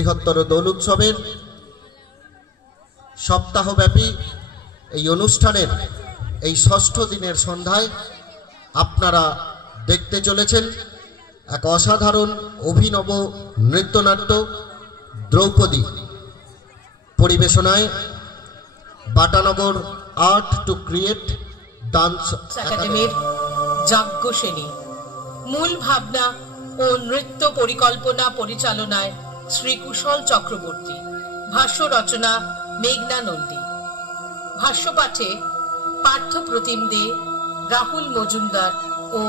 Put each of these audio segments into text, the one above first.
বৃহত্তর দোল উৎসবের সপ্তাহব্যাপী এই অনুষ্ঠানের এই ষষ্ঠ দিনের সন্ধ্যায় আপনারা দেখতে চলেছেন এক অসাধারণ অভিনব নৃত্যনাট্য দ্রৌপদী পরিবেশনায় Batanagar art to create dance একাডেমির যাজ্ঞসেনী। মূল ভাবনা ও নৃত্য পরিকল্পনা পরিচালনায় শ্রী কুশল চক্রবর্তী। ভাষ্য রচনা মেঘনা নন্দী। ভাষ্যপাঠে পার্থ প্রতিম দে, রাহুল মজুমদার ও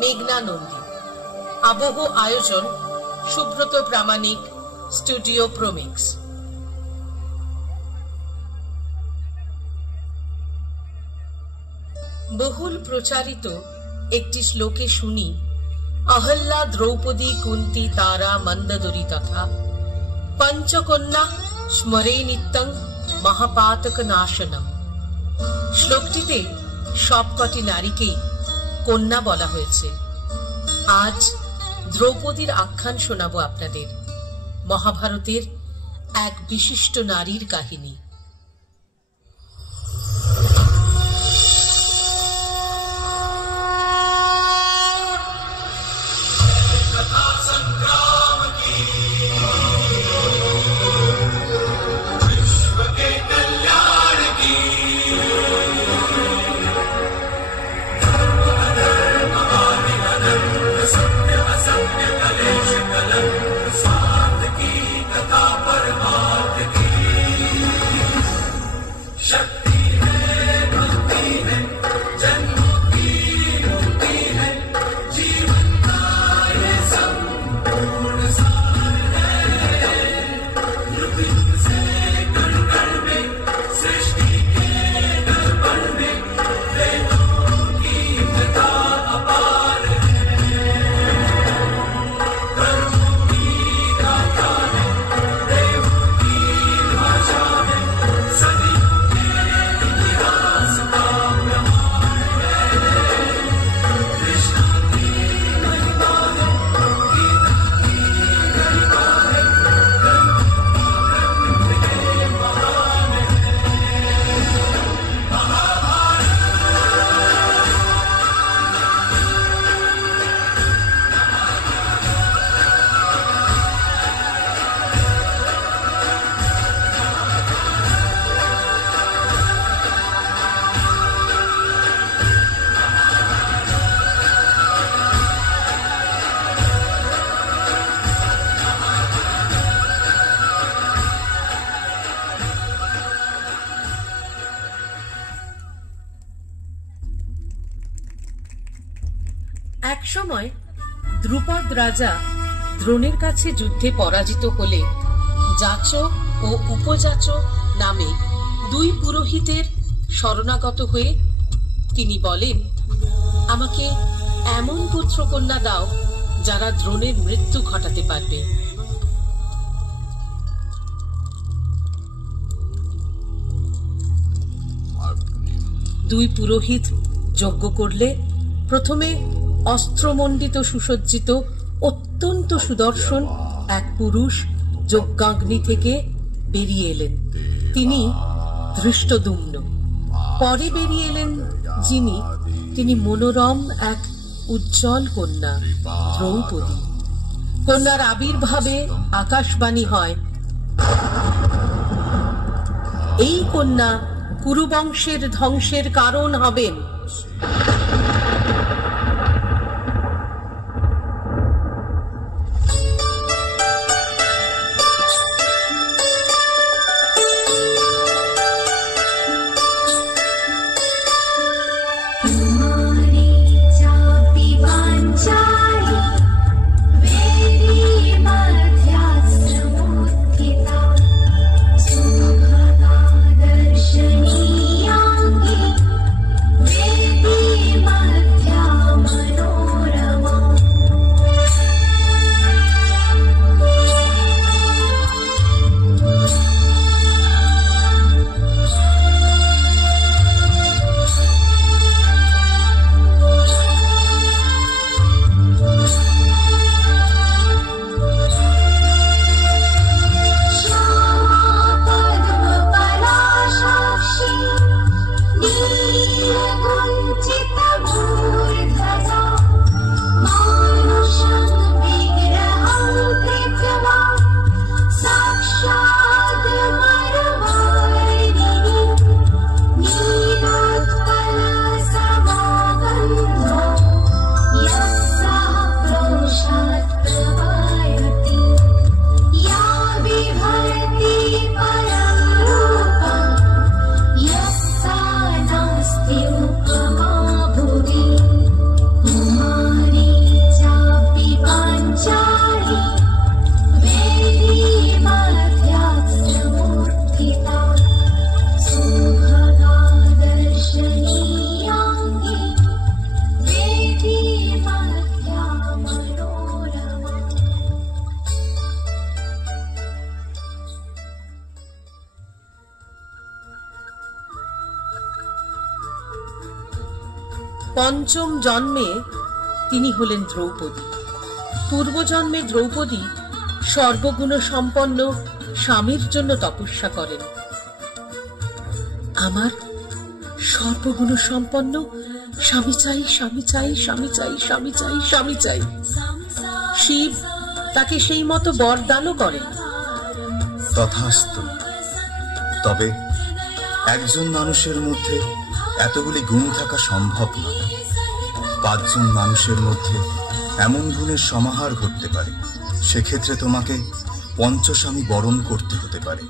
মেঘনা নন্দী। আবহ আয়োজন সুব্রত প্রামাণিক, স্টুডিও প্রোমিক্স। বহুল প্রচারিত একটি শ্লোকে শুনি, অহল্যা দ্রৌপদী কুন্তি তারা মন্দদরি তথা পঞ্চকন্যা স্মরে নিত্যং মহাপাতক নাশনম। শ্লোকটিতে সবকটি নারীকেই কন্যা বলা হয়েছে। আজ দ্রৌপদীর আখ্যান শোনাবো আপনাদের, মহাভারতের এক বিশিষ্ট নারীর কাহিনী। একসময় দ্রুপদ রাজা দ্রোণের কাছে যুদ্ধে পরাজিত হলে যাচক ও উপযাচক নামে দুই পুরোহিতের শরণাগত হয়ে তিনি বলেন, আমাকে এমন পুত্রকন্যা দাও যারা দ্রোণের মৃত্যু ঘটাতে পারবে। দুই পুরোহিত যজ্ঞ করলে প্রথমে অস্ত্রমণ্ডিত সুসজ্জিত অত্যন্ত সুদর্শন এক পুরুষ যজ্ঞাগ্নি থেকে বেরিয়ে এলেন। তিনি ধৃষ্টদ্যুম্ন। পরে বেরিয়ে এলেন তিনি মনোরম এক উজ্জ্বল কন্যা দ্রৌপদী। কন্যার আবির্ভাবে আকাশবাণী হয়, এই কন্যা কুরুবংশের ধ্বংসের কারণ হবেন। Baby পঞ্চম জন্মে তিনি হলেন দ্রৌপদী। পূর্বজন্মে দ্রৌপদী সর্বগুণ সম্পন্ন স্বামীর জন্য তপস্যা করেন। আমার সর্বগুণ সম্পন্ন স্বামী চাই, স্বামী চাই, স্বামী চাই, স্বামী চাই, স্বামী চাই। শিব তাকে সেই মতো বরদানও করেন। তথাস্তু। তবে একজন মানুষের মধ্যে এতগুলি গুণ থাকা সম্ভব নয়। 5 জন মানুষের মধ্যে এমন গুণের সমাহার ঘটতে পারে। সেক্ষেত্রে তোমাকে পঞ্চস্বামী বরণ করতে হতে পারে।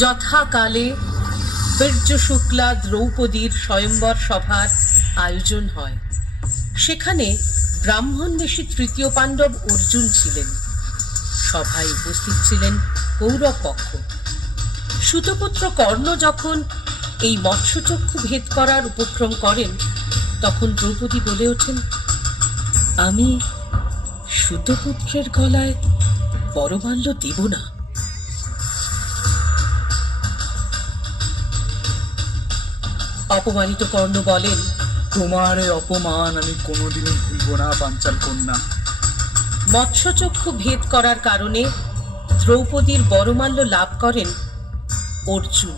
যথাকালে বীর্য শুক্লা দ্রৌপদীর স্বয়ম্বর সভার আয়োজন হয়। সেখানে ব্রাহ্মণ বেশী তৃতীয় পাণ্ডব অর্জুন ছিলেন। সভায় উপস্থিত ছিলেন কৌরব পক্ষ। সুতপুত্র কর্ণ যখন এই মৎস্যচক্ষু ভেদ করার উপক্রম করেন, তখন দ্রৌপদী বলে ওঠেন, আমি সুতপুত্রের গলায় বরমাল্য দেব না। অপমানিত কর্ণ বলেন, তোমার এই অপমান আমি কোনোদিনই ভুলব না পাঞ্চাল কন্যা। মৎস্যচক্ষু ভেদ করার কারণে দ্রৌপদীর বরমাল্য লাভ করেন অর্জুন।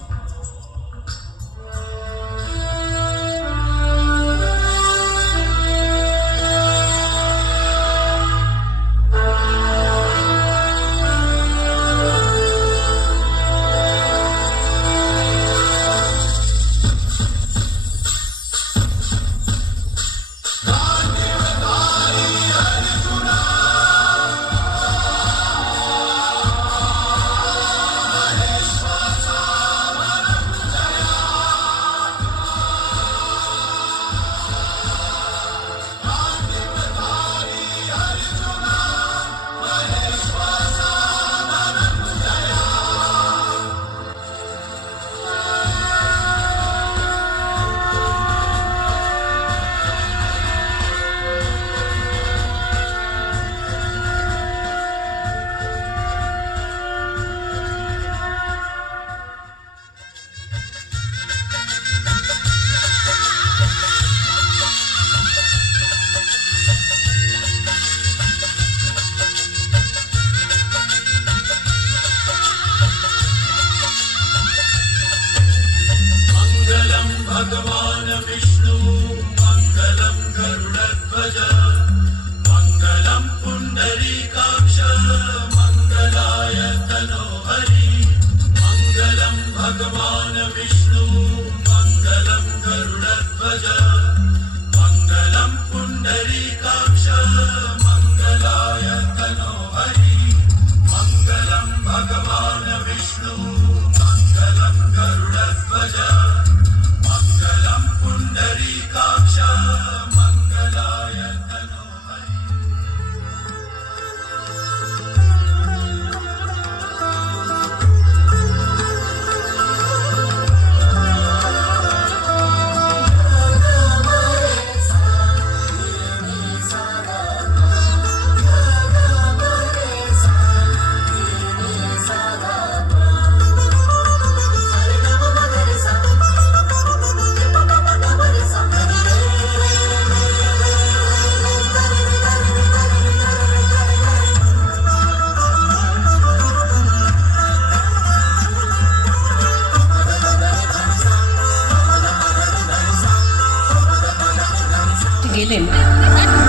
গেলেন।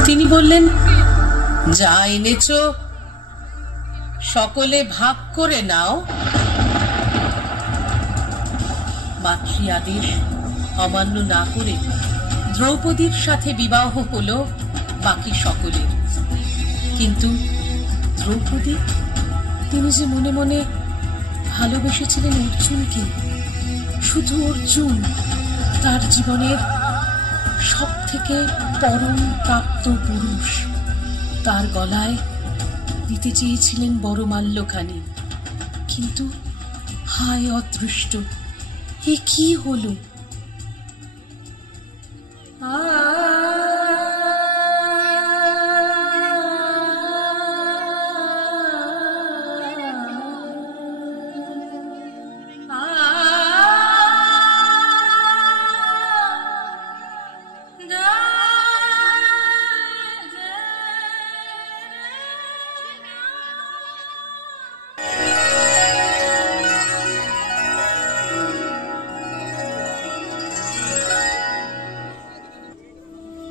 তিনি বললেন, যা এনেছ সকলে ভাগ করে নাও। মাতৃ আদেশ অমান্য না করে দ্রৌপদীর সাথে বিবাহ হলো বাকি সকলের। কিন্তু দ্রৌপদী, তিনি যে মনে মনে ভালোবেসেছিলেন অর্জুনকে, শুধু অর্জুন, তার জীবনের সব থেকে পরম প্রাপ্ত পুরুষ, তার গলায় দিতে চেয়েছিলেন বরমাল্যখানি। কিন্তু হায় অদৃষ্ট, এ কি হলো?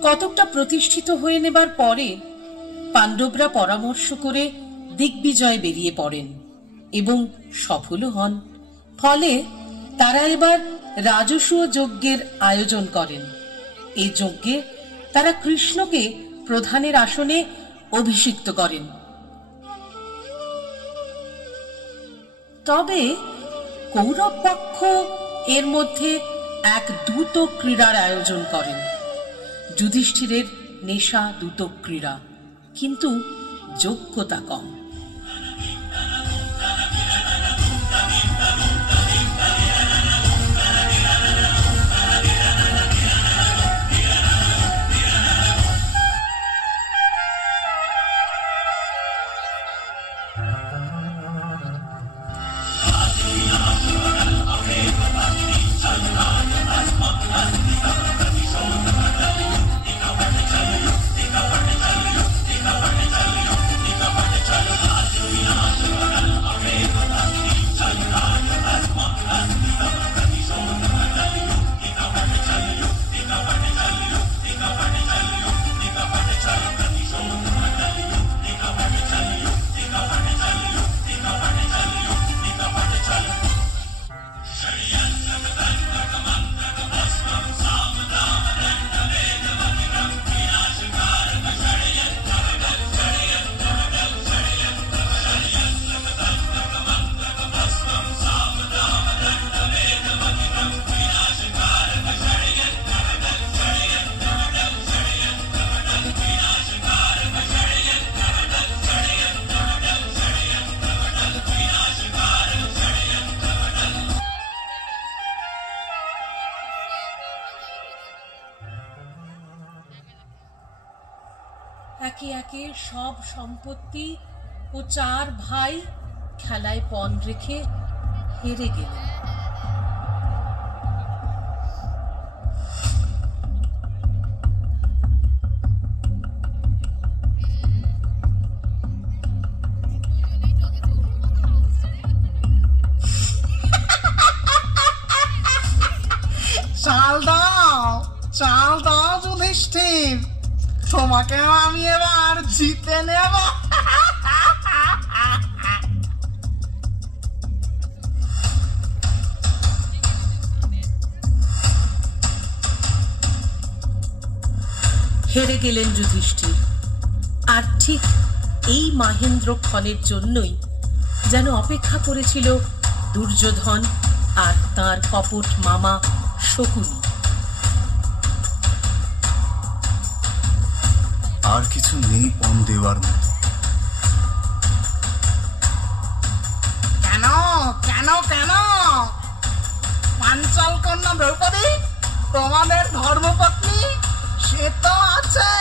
কতকটা প্রতিষ্ঠিত হয়ে নেবার পরে পাণ্ডবরা পরামর্শ করে দিগ্বিজয় বেরিয়ে পড়েন এবং সফলও হন। ফলে তারা এবার রাজসূয় যজ্ঞের আয়োজন করেন। এই যজ্ঞে তারা কৃষ্ণকে প্রধানের আসনে অভিষিক্ত করেন। তবে কৌরব পক্ষ এর মধ্যে এক দ্রুত ক্রীড়ার আয়োজন করেন। যুধিষ্ঠিরের নেশা দ্রুত ক্রীড়া, কিন্তু যোগ্যতা কম। একে একে সব সম্পত্তি ও 4 ভাই খেলায় পণ রেখে হেরে গেলেন। চাল দাও যুধিষ্ঠির, তোমাকে আমি এবার জিতে নেব। হেরে গেলেন যুধিষ্ঠির। আর ঠিক এই মাহেন্দ্র ক্ষণের জন্যই যেন অপেক্ষা করেছিল দুর্যোধন আর তার কপট মামা শকুনি। আর কিছু নেই পণ দেওয়ার মতো। কেন কেন কেন পাঞ্চাল কন্যা দ্রৌপদী তোমাদের ধর্মপত্নী সে তো আছে,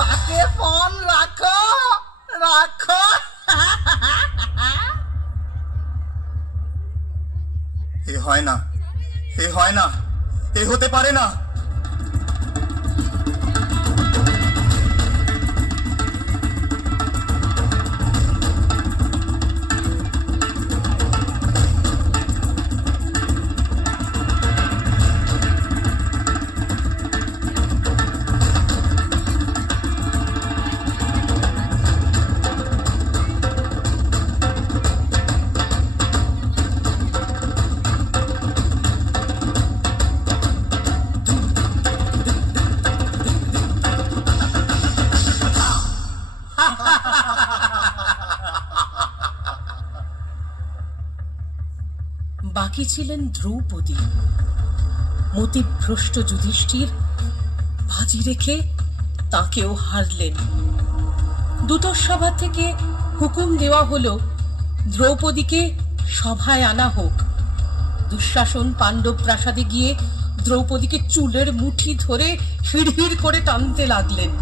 তাকে পণ রাখো রাখো। এ হয় না, এ হয় না, এ হতে পারে না। বাকি ছিলেন দ্রৌপদী। মতিভ্রষ্ট যুধিষ্ঠির বাজি রেখে তাকেও হারলেন। দূতসভা থেকে হুকুম দেওয়া হলো দ্রৌপদীকে সভায় আনা হোক। দুঃশাসন পাণ্ডব প্রাসাদে গিয়ে দ্রৌপদীকে চুলের মুঠি ধরে হিড়হিড় করে টানতে লাগলেন।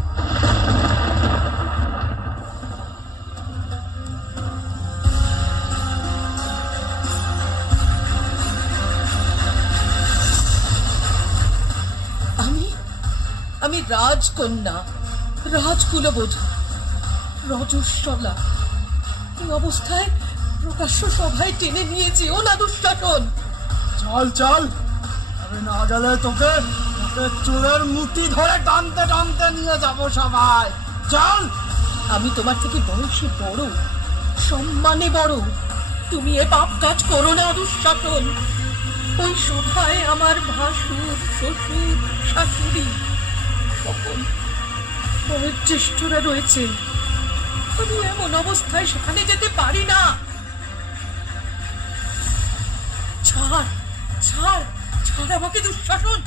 আমি রাজকন্যা, রাজকুলবোধা, রজস্বলা, এই অবস্থায় প্রকাশ্য সভায় টেনে নিয়ে যেও না দুঃশাসন। চল চল, আরে না গেলে তোকে তোর চুলের মুঠি ধরে টানতে টানতে নিয়ে যাব সবাই। চল। আমি তোমার থেকে বয়সে বড়, সম্মানে বড়, তুমি এ পাপ কাজ করো না দুঃশাসন। ওই সভায় আমার ভাসুর, শ্বশুর, শাশুড়ি সকল বয়োজ্যেষ্ঠরা রয়েছেন। আমি এমন অবস্থায় সেখানে যেতে পারি না। ছাড় ছাড় ছাড় আমাকে দুঃশাসন।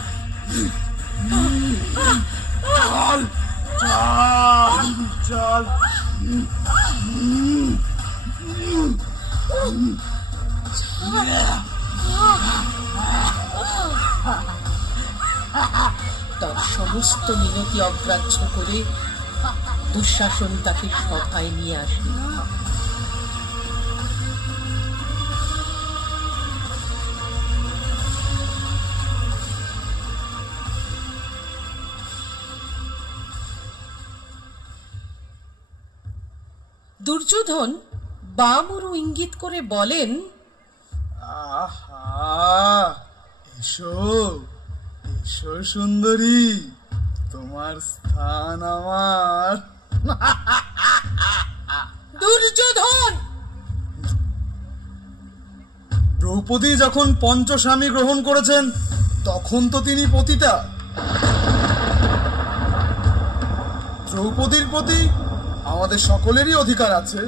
চল চল চল। তার সমস্ত মিনতি অগ্রাহ্য করে দুঃশাসন তাকে সভায় নিয়ে আসে। দুর্যোধন বামুরু ইঙ্গিত করে বলেন, আহা, এসো এসো সুন্দরী, তোমার স্থান আমার। দুর্যোধন! দ্রৌপদী যখন পঞ্চস্বামী গ্রহণ করেছেন তখন তো তিনি পতিতা। দ্রৌপদীর প্রতি আমাদের সকলেরই অধিকার আছে।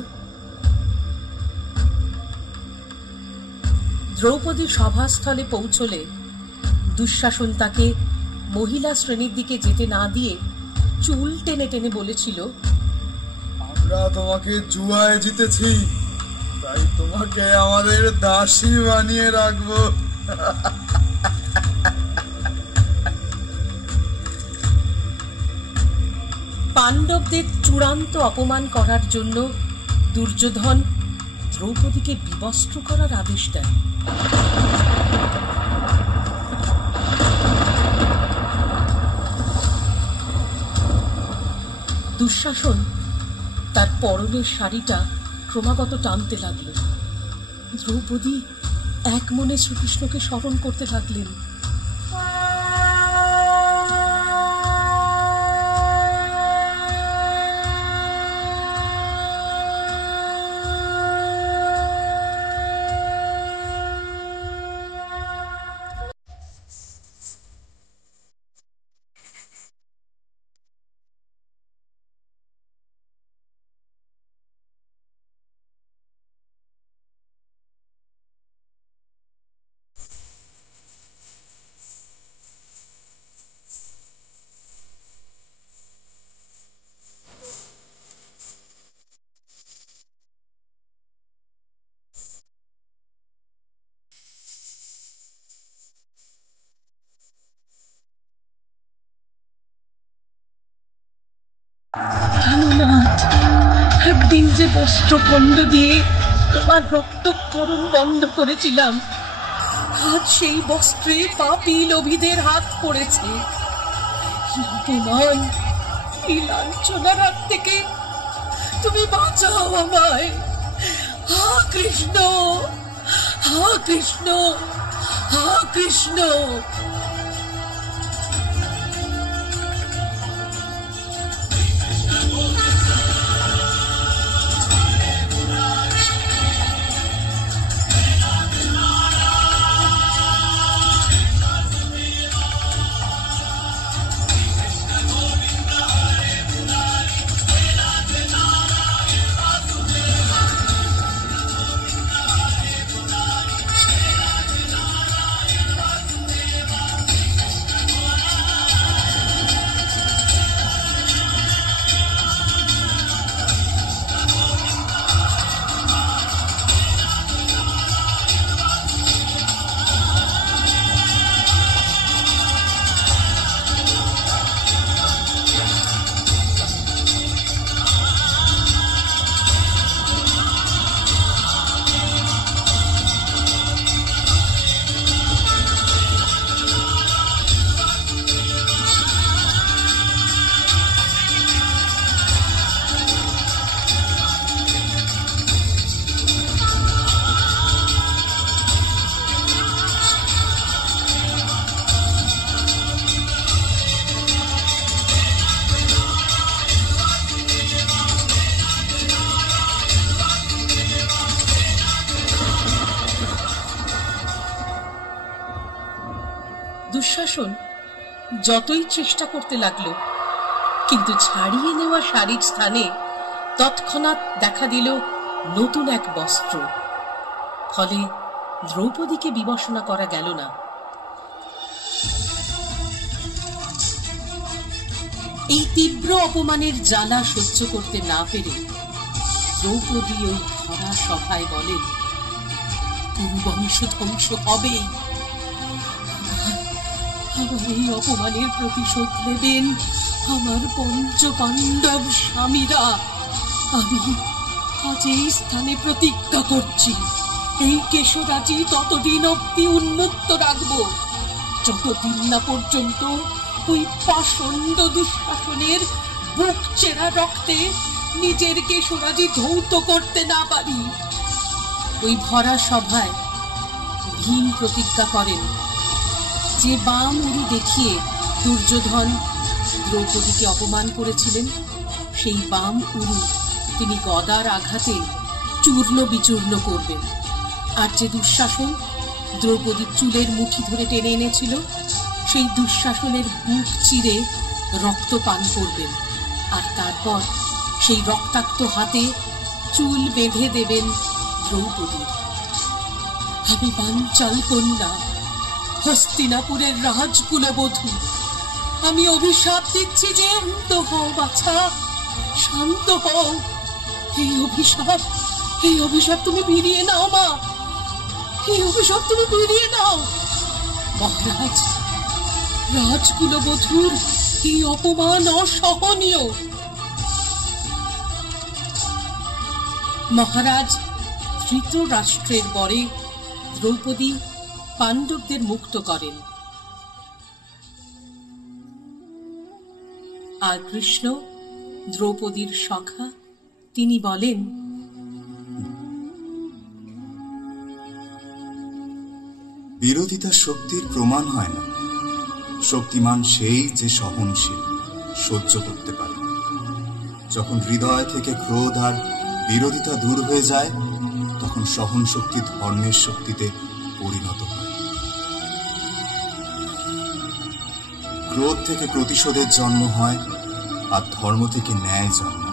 দ্রৌপদী সভাস্থলে পৌঁছলে দুঃশাসন তাকে মহিলা শ্রেণীর দিকে যেতে না দিয়ে চুল টেনে টেনে বলেছিল, আমরা তোমাকে জুয়ায় জিতেছি, তাই তোমাকে আমাদের দাসী বানিয়ে রাখবো। পাণ্ডবদের চূড়ান্ত অপমান করার জন্য দুর্যোধন দ্রৌপদীকে বিবস্ত্র করার আদেশ দেন। দুঃশাসন তার পরনের শাড়িটা ক্রমাগত টানতে লাগল। দ্রৌপদী এক মনে শ্রীকৃষ্ণকে স্মরণ করতে লাগলেন। একদিন যে বস্ত্রখণ্ড দিয়ে তোমার রক্তক্ষরণ বন্ধ করেছিলাম, আজ সেই বস্ত্রে পাপী লোভীদের হাত পড়েছে। অপমান, এই লাঞ্ছনার হাত থেকে তুমি বাঁচাও আমায়। হা কৃষ্ণ, হা কৃষ্ণ, হা কৃষ্ণ। দুঃশাসন যতই চেষ্টা করতে লাগলো, কিন্তু ছাড়িয়ে নেওয়া শাড়ির স্থানে তৎক্ষণাৎ দেখা দিল নতুন এক বস্ত্র। ফলে দ্রৌপদীকে বিবশনা করা গেল না। এই তীব্র অপমানের জ্বালা সহ্য করতে না পেরে দ্রৌপদী ওই ধরা সভায় বলেন, কুরুবংশ ধ্বংস হবেই। আমার এই অপমানের প্রতিশোধ নেবেন আমার পঞ্চ পাণ্ডব স্বামীরা। আমি আজ এই স্থানে প্রতিজ্ঞা করছি, এই কেশরাজি ততদিন অব্দি উন্মুক্ত রাখব যতদিন না পর্যন্ত ওই পাষণ্ড দুঃশাসনের বুক চেরা রক্তে নিজের কেশরাজি ধৌত করতে না পারি। ওই ভরা সভায় ভীম প্রতিজ্ঞা করেন, যে বাম উরু দেখিয়ে দুর্যোধন দ্রৌপদীকে অপমান করেছিলেন, সেই বাম উরু তিনি গদার আঘাতে চূর্ণ বিচূর্ণ করবেন। আর যে দুঃশাসন দ্রৌপদীর চুলের মুঠি ধরে টেনে এনেছিল, সেই দুঃশাসনের বুক চিরে রক্ত পান করবেন। আর তারপর সেই রক্তাক্ত হাতে চুল বেঁধে দেবেন দ্রৌপদীর। আমি পাঞ্চাল কন্যা, হস্তিনাপুরের রাজকুলবধূ, আমি অভিশাপ দিচ্ছি যে শান্ত হও বাছা, শান্ত হও। এই অভিশাপ তুমি ফিরিয়ে নাও মা, এই অভিশাপ তুমি ফিরিয়ে নাও। মহারাজ, রাজকুলবধূর এই অপমান অসহনীয়। মহারাজ ধৃতরাষ্ট্রের বরে দ্রৌপদী পাণ্ডবদের মুক্ত করেন। আর কৃষ্ণ দ্রৌপদীর সখা, তিনি বলেন, বিরোধিতা শক্তির প্রমাণ হয় না, শক্তিমান সেই যে সহনশীল, সহ্য করতে পারে। যখন হৃদয় থেকে ক্রোধ আর বিরোধিতা দূর হয়ে যায়, তখন সহন শক্তি ধর্মের শক্তিতে পরিণত হয়। ক্রোধ থেকে প্রতিশোধের জন্ম হয়, আর ধর্ম থেকে ন্যায় জন্ম।